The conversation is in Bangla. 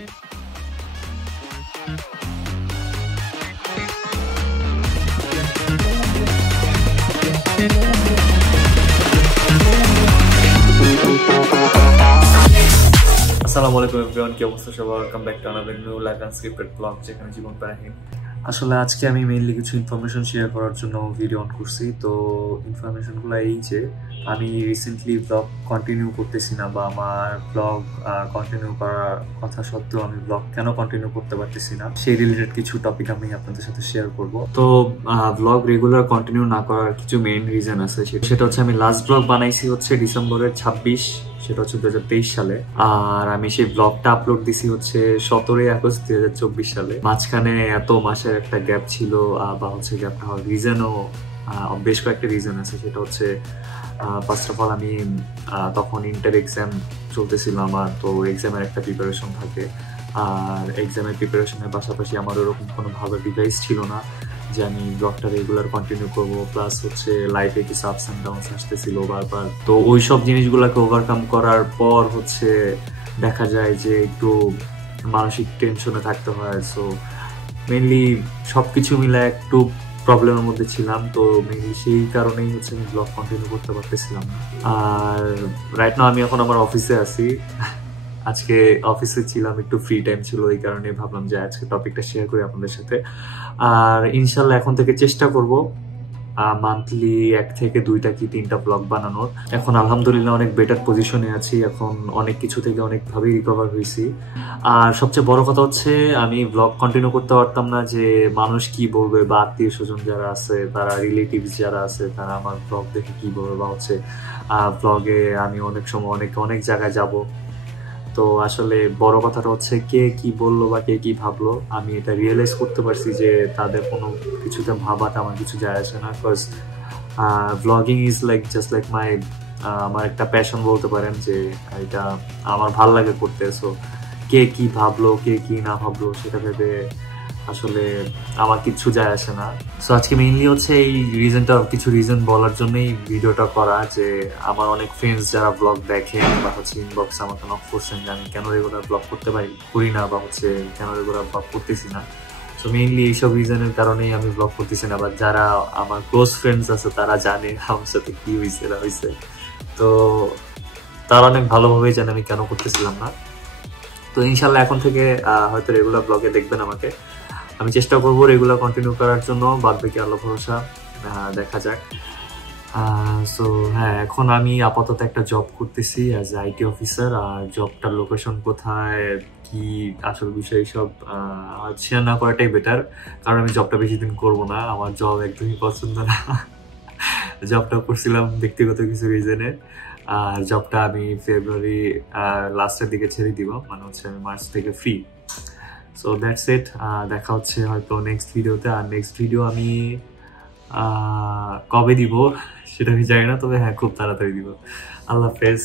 আসসালামু আলাইকুম এভরিওয়ান, কি অবস্থা সবার? Welcome back to another new live unscripted blog, যেখানে জীবন প্রাণহীন। আসলে আজকে আমি মেইনলি কিছু ইনফরমেশন শেয়ার করার জন্য ভিডিও অন করছি। তো ইনফরমেশনগুলো এই যে আমি রিসেন্টলি ব্লগ কন্টিনিউ করতেছি না, বা আমার ব্লগ কন্টিনিউ করার কথা সত্ত্বেও আমি ব্লগ কেন কন্টিনিউ করতে পারতেছি না, সেই রিলেটেড কিছু টপিক আমি আপনাদের সাথে শেয়ার করব। তো ব্লগ রেগুলার কন্টিনিউ না করার কিছু মেইন রিজন আছে, সেটা হচ্ছে আমি লাস্ট ব্লগ বানাইছি হচ্ছে ডিসেম্বরের 26, সেটা হচ্ছে 2023 সালে। আর আমি সেই ব্লগটা আপলোড দিছি হচ্ছে 17 আগস্ট 2024 সালে। মাঝখানে এত মাসের একটা গ্যাপ ছিল, বা হচ্ছে গ্যাপটা হওয়ার রিজনও বেশ কয়েকটা রিজন আছে। সেটা হচ্ছে ফার্স্ট অফ অল আমি তখন ইন্টার এক্সাম চলতেছিল আমার, তো এক্সামের একটা প্রিপারেশন থাকে। আর এক্সামের প্রিপারেশনের পাশাপাশি আমার ওরকম কোনো ভালো ডিভাইস ছিল না যে আমি ব্লগটা রেগুলার কন্টিনিউ করবো। প্লাস হচ্ছে লাইফে কিছু আপস অ্যান্ড ডাউনস আসতেছিল বারবার। তো ওই সব জিনিসগুলোকে ওভারকাম করার পর হচ্ছে দেখা যায় যে একটু মানসিক টেনশনে থাকতে হয়। সো মেনলি সবকিছু মিলে একটু প্রবলেমের মধ্যে ছিলাম। তো মেনলি সেই কারণেই হচ্ছে আমি ব্লগ কন্টিনিউ করতে পারতেছিলাম না। আর রাইট নাও আমি এখন আমার অফিসে আছি। আজকে অফিসে ছিলাম, একটু ফ্রি টাইম ছিল, এই কারণে ভাবলাম যে আজকে টপিকটা শেয়ার করি আপনাদের সাথে। আর ইনশাল্লাহ এখন থেকে চেষ্টা করব মান্থলি 1 থেকে 2টা কি 3টা ব্লগ বানানোর। এখন আলহামদুলিল্লাহ অনেক বেটার পজিশনে আছি, এখন অনেক কিছু থেকে অনেকভাবেই রিকভার হয়েছি। আর সবচেয়ে বড় কথা হচ্ছে আমি ব্লগ কন্টিনিউ করতে পারতাম না যে মানুষ কি বলবে, বা আত্মীয় স্বজন যারা আছে, তারা রিলেটিভস যারা আছে, তারা আমার ব্লগ দেখে কি বলবে, বা হচ্ছে ব্লগে আমি অনেক সময় অনেক জায়গায় যাব। তো আসলে বড় কথাটা হচ্ছে কে কি বললো বা কে কি ভাবলো, আমি এটা রিয়েলাইজ করতে পারছি যে তাদের কোনো কিছুতে ভাবাটা আমার কিছু যায় আসে না। Because blogging is like just like আমার একটা প্যাশন বলতে পারেন, যে এটা আমার ভাল লাগে করতে। সো কে কি ভাবলো, কে কি না ভাবলো, সেটা ভেবে আসলে আমার কিচ্ছু যায় আসে না। সো আজকে মেইনলি হচ্ছে এই কিছু রিজন বলার জন্যই ভিডিওটা করা, যে আমার অনেক ফ্রেন্ডস যারা ব্লগ দেখেন বা হচ্ছে ইনবক্স আমাকে নক করছেন যে আমি কেন রেগুলার ব্লগ করি না, বা হচ্ছে কেন রেগুলার ব্লগ করতেছি না। সো মেইনলি এইসব রিজনের কারণেই আমি ব্লগ করতেছি না। বা যারা আমার ক্লোজ ফ্রেন্ডস আছে তারা জানে আমার সাথে কি হয়েছে না হয়েছে, তো তারা অনেক ভালোভাবেই জানে আমি কেন করতেছিলাম না। তো ইনশাল্লাহ এখন থেকে হয়তো রেগুলার ব্লগে দেখবেন আমাকে। আমি চেষ্টা করবো রেগুলার কন্টিনিউ করার জন্য, বাদ বাকি আল্লাহ ভরসা, দেখা যাক। সো হ্যাঁ, এখন আমি আপাতত একটা জব করতেছি অ্যাজ এ আইটি অফিসার। আর জবটার লোকেশন কোথায়, কি আসল বিষয়, সব শেয়ার না করাটাই বেটার, কারণ আমি জবটা বেশি দিন করবো না। আমার জব একদমই পছন্দ না। জবটা করছিলাম ব্যক্তিগত কিছু রিজনে, আর জবটা আমি ফেব্রুয়ারি লাস্টের দিকে ছেড়ে দিব, মানে হচ্ছে আমি মার্চ থেকে ফ্রি। So that's it. দেখা হচ্ছে হয়তো নেক্সট ভিডিওতে। আর নেক্সট ভিডিও আমি কবে দিব সেটা আমি জানি না, তবে হ্যাঁ খুব তাড়াতাড়ি দিব। আল্লাহ হাফেজ।